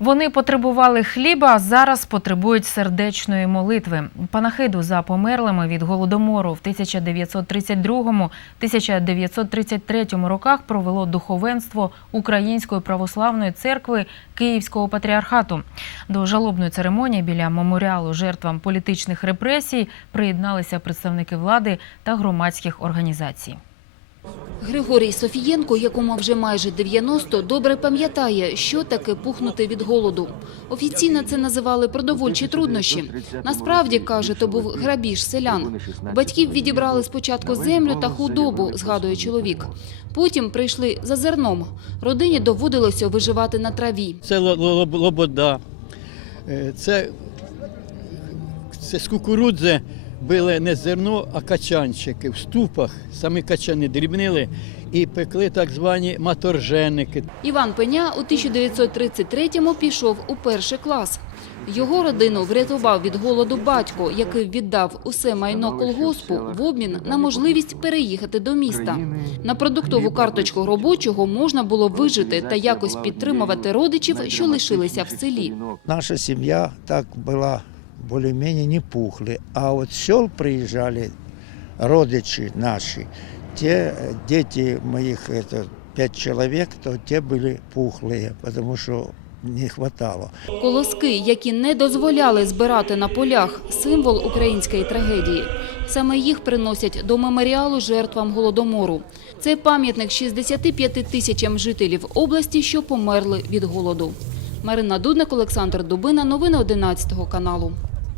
Вони потребували хліба, а зараз потребують сердечної молитви. Панахиду за померлими від голодомору в 1932-1933 роках провело духовенство Української православної церкви Київського патріархату. До жалобної церемонії біля меморіалу жертвам політичних репресій приєдналися представники влади та громадських організацій. Григорій Софієнко, якому вже майже 90, добре пам'ятає, що таке пухнути від голоду. Офіційно це називали продовольчі труднощі. Насправді, каже, то був грабіж селян. Батьків відібрали спочатку землю та худобу, згадує чоловік. Потім прийшли за зерном. Родині доводилося виживати на траві. Це ло- ло- лобода, е, це, це з кукурудзи били не зерно, а качанчики в ступах. Самі качани дрібнили і пекли так звані маторженики. Іван Пеня у 1933-му пішов у перший клас. Його родину врятував від голоду батько, який віддав усе майно колгоспу в обмін на можливість переїхати до міста. На продуктову карточку робочого можна було вижити та якось підтримувати родичів, що лишилися в селі. Наша семья так была более-менее не пухли. А вот с сел приезжали родичи наши, те э, дети моих, это пять человек, то те были пухлые, потому что не хватало. Колоски, які не дозволяли збирати на полях, символ української трагедії. Саме їх приносять до меморіалу жертвам голодомору. Це пам'ятник 65 тисячам жителів області, що померли від голоду. Марина Дудник, Олександр Дубина. Новини 11 каналу.